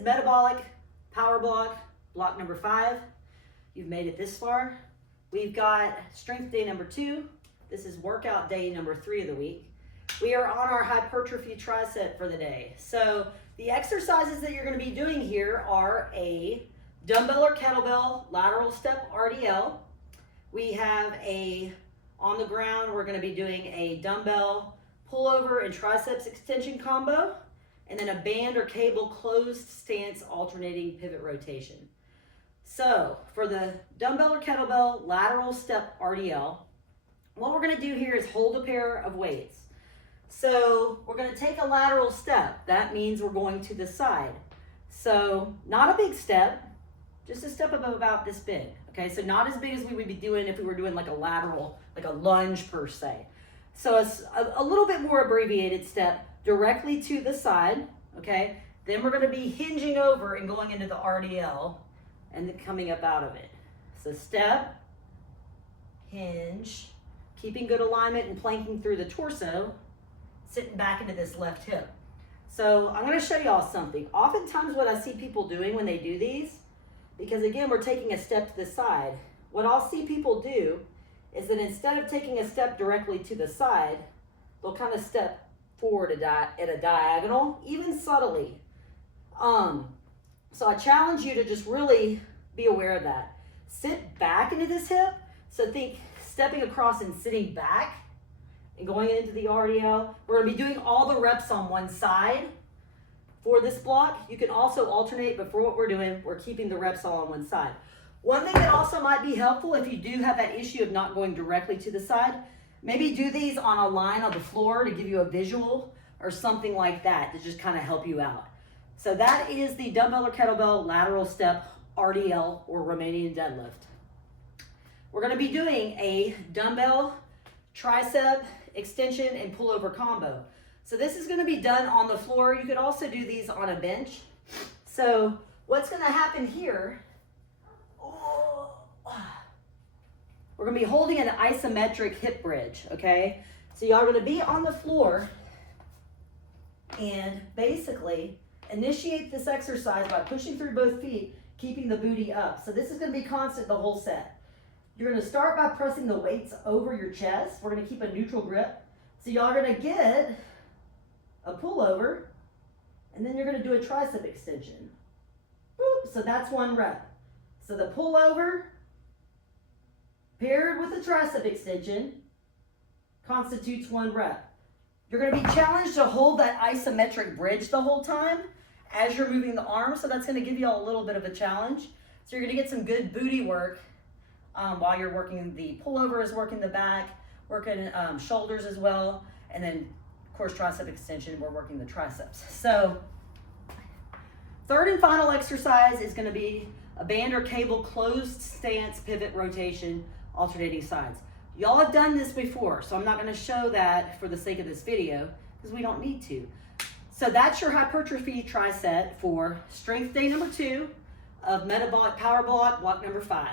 is metabolic power block, block number 5. You've made it this far. We've got strength day number 2. This is workout day number 3 of the week. We are on our hypertrophy tricep for the day. So the exercises that you're going to be doing here are a dumbbell or kettlebell lateral step RDL. We have on the ground, we're going to be doing a dumbbell pullover and triceps extension combo, and then a band or cable closed stance alternating pivot rotation. So for the dumbbell or kettlebell lateral step RDL, what we're going to do here is hold a pair of weights. So we're going to take a lateral step. That means we're going to the side. So not a big step, just a step of about this big. Okay, so not as big as we would be doing if we were doing like a lateral, like a lunge per se. So it's a little bit more abbreviated step directly to the side, okay? Then we're gonna be hinging over and going into the RDL and then coming up out of it. So step, hinge, keeping good alignment and planking through the torso, sitting back into this left hip. So I'm gonna show y'all something. Oftentimes what I see people doing when they do these, because again, we're taking a step to the side, what I'll see people do is that instead of taking a step directly to the side, they'll kind of step forward at a diagonal, even subtly. So I challenge you to just really be aware of that. Sit back into this hip. So think stepping across and sitting back and going into the RDL. We're gonna be doing all the reps on one side for this block. You can also alternate, but for what we're doing, we're keeping the reps all on one side. One thing that also might be helpful if you do have that issue of not going directly to the side, maybe do these on a line on the floor to give you a visual or something like that to just kind of help you out. So that is the dumbbell or kettlebell lateral step RDL or Romanian deadlift. We're going to be doing a dumbbell tricep extension and pullover combo. So this is going to be done on the floor. You could also do these on a bench. So what's going to happen here, we're going to be holding an isometric hip bridge, okay? So y'all are going to be on the floor and basically initiate this exercise by pushing through both feet, keeping the booty up. So this is going to be constant the whole set. You're going to start by pressing the weights over your chest. We're going to keep a neutral grip. So y'all are going to get a pullover, and then you're going to do a tricep extension. Boop. So that's one rep. So the pullover paired with a tricep extension constitutes one rep. You're going to be challenged to hold that isometric bridge the whole time as you're moving the arms, so that's going to give you a little bit of a challenge. So you're going to get some good booty work while you're working. The pullover is working the back, working shoulders as well, and then of course tricep extension, we're working the triceps. So third and final exercise is going to be a band or cable closed stance pivot rotation alternating sides. Y'all have done this before, so I'm not going to show that for the sake of this video because we don't need to. So that's your hypertrophy tricep for strength day number 2 of metabolic power block, block number 5.